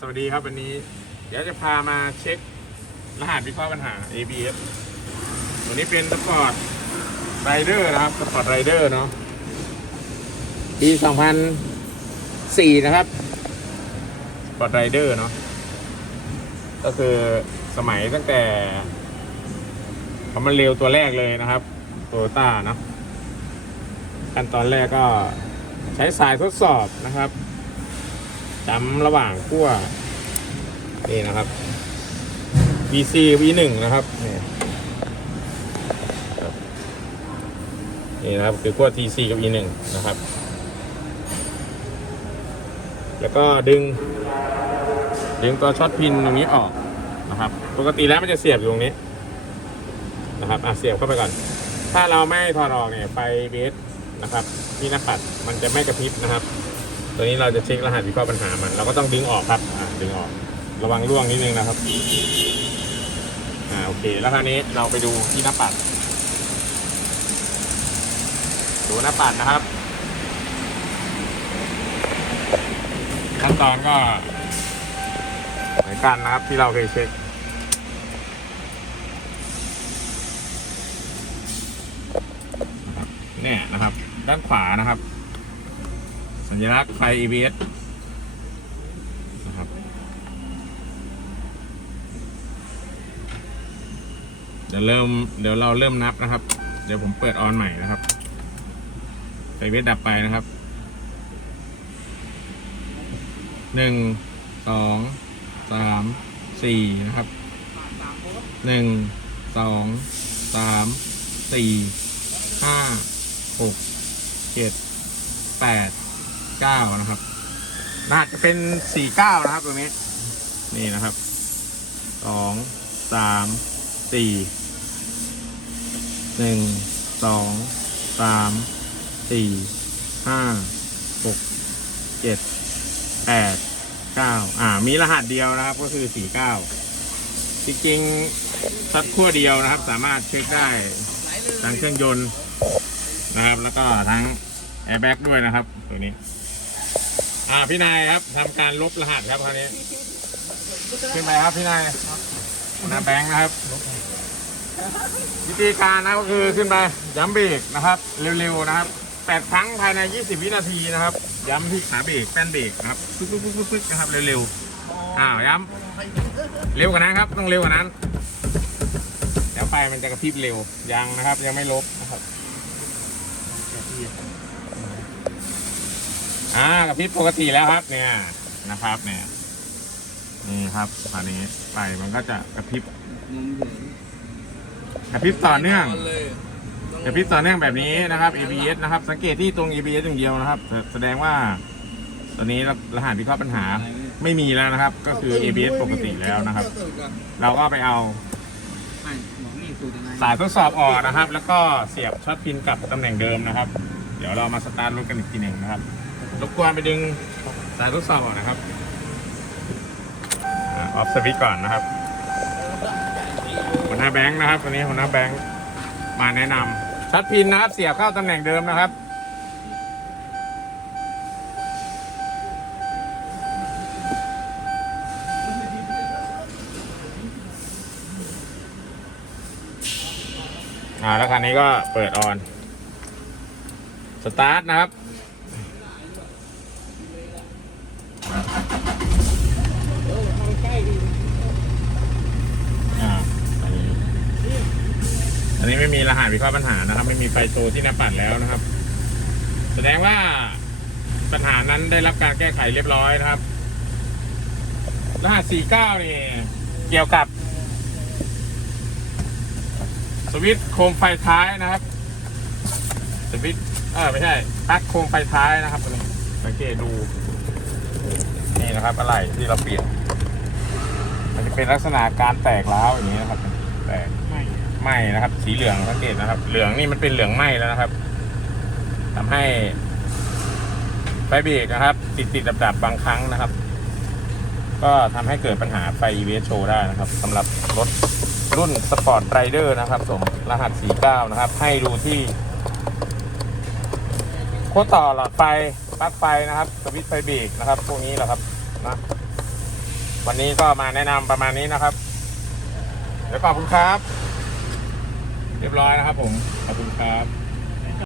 สวัสดีครับวันนี้ เดี๋ยวจะพามาเช็ครหัสวิเคราะห์ปัญหา ABS วันนี้เป็นสปอร์ตไรเดอร์นะครับสปอร์ตไรเดอร์เนาะปี 2004 นะครับสปอร์ตไรเดอร์เนาะก็คือสมัยตั้งแต่เขามันเร็วตัวแรกเลยนะครับโตโยต้าเนาะขั้นตอนแรกก็ใช้สายทดสอบนะครับ จำระหว่างขั้วนี่นะครับ VC V1 นะครับนี่นี่นะครับคือขั้ว TC กับ E1 นะครับ แล้วก็ดึง ดึงตัวช็อตพินตรงนี้ออกนะครับ ปกติแล้วมันจะเสียบอยู่ตรงนี้นะครับอะเสียบเข้าไปก่อน ถ้าเราไม่ถอดออกเนี่ยไฟเบสนะครับที่หน้าปัดมันจะไม่กระพริบนะครับ ตัวนี้เราจะเช็ครหัสวิเคราะห์ปัญหามัน เราก็ต้องดึงออกครับดึงออก ระวังร่วงนิดนึงนะครับ อ่าโอเค แล้วคราวนี้เราไปดูที่หน้าปัด ดูหน้าปัดนะครับ ขั้นตอนก็เหมือนกันนะครับที่เราเคยเช็คเนี่ยนะครับ ด้านขวานะครับ สัญลักษณ์ไฟ EBS นะครับ เดี๋ยวเริ่มเดี๋ยวเราเริ่มนับนะครับ เดี๋ยวผมเปิดออนใหม่นะครับไฟ EBS ดับไปนะครับ หนึ่ง สอง สาม สี่นะครับ หนึ่ง สอง สาม สี่ ห้า หก เจ็ด แปด เก้านะครับรหัสจะเป็นสี่เก้านะครับตรงนี้ นี่นะครับสองสามสี่หนึ่งสองสามสี่ห้าหกเจ็ดแปดเก้าอ่า มีรหัสเดียวนะครับก็คือสี่เก้าจริงๆชัดขั้วเดียวนะครับ สามารถเช็คได้ทั้งเครื่องยนต์นะครับ แล้วก็ทั้งแอร์แบ็กด้วยนะครับ ตัวนี้ อ่าพี่นายครับทำการลบรหัสครับคราวนี้ขึ้นไปครับพี่นายหน้าแบงค์นะครับ วิธีการนะก็คือขึ้นไปย้ำเบรกนะครับ เร็วๆนะครับแปดครั้งภายใน 20 วินาทีนะครับ ย้ำที่ขาเบรกแป้นเบรกนะครับปึ๊กปึ๊กปึ๊กปึ๊กนะครับเร็วๆอ้าวย้ำเร็วกว่านั้นครับต้องเร็วกว่านั้นเดี๋ยวไฟมันจะกระพริบเร็วยังนะครับ ยังไม่ลบนะครับ อ่ากระพริบปกติแล้วครับ เนี่ยนะครับ เนี่ยนี่ครับตอนนี้ไฟมันก็จะกระพริบกระพริบต่อเนื่องกระพริบต่อเนื่องแบบนี้นะครับ ABS นะครับ สังเกตที่ตรง ABS อย่างเดียวนะครับ แสดงว่าตอนนี้รหัสวิเคราะห์ปัญหาไม่มีแล้วนะครับ ก็คือ ABS ปกติแล้วนะครับ เราก็ไปเอาสายทดสอบออกนะครับ แล้วก็เสียบช็อตพินกลับตำแหน่งเดิมนะครับ เดี๋ยวเรามาสตาร์ทรถกันอีกทีหนึ่งนะครับ รบกวนไปดึงสายทดสอบก่อนนะครับออฟสวิตก่อนนะครับหัวหน้าแบงค์นะครับวันนี้หัวหน้าแบงค์มาแนะนำชัดพินนะครับ เสียบเข้าตำแหน่งเดิมนะครับอ่าแล้วคันนี้ก็เปิดออน สตาร์ทนะครับ อ่าอันนี้ อันนี้ไม่มีรหัสวิเคราะห์ปัญหานะครับ ไม่มีไฟโชว์ที่หน้าปัดแล้วนะครับ แสดงว่าปัญหานั้นได้รับการแก้ไขเรียบร้อยนะครับ รหัส 49 นี่ เกี่ยวกับ สวิตช์โคมไฟท้ายนะครับ สวิตช์เออไม่ใช่ปลั๊กโคมไฟท้ายนะครับตัวนี้สังเกตดู นี่นะครับอะไรที่เราเปลี่ยน มันจะเป็นลักษณะการแตกร้าวอย่างนี้นะครับ แตกไหมนะครับ สีเหลืองสังเกตนะครับ เหลืองนี่มันเป็นเหลืองไหมแล้วนะครับทำให้ไฟเบรกนะครับ ติดติดดับดับบางครั้งนะครับ ก็ทำให้เกิดปัญหาไฟ EVS โชว์ได้นะครับสำหรับรถรุ่นสปอร์ตไรเดอร์นะครับส่งรหัส 49 นะครับ ให้ดูที่ขั้วต่อหลอดไฟปลั๊กไฟนะครับสวิตช์ไฟเบรกนะครับพวกนี้แหละครับนะวันนี้ก็มาแนะนำประมาณนี้นะครับเดี๋ยวขอบคุณครับ เรียบร้อยนะครับผม ขอบคุณครับ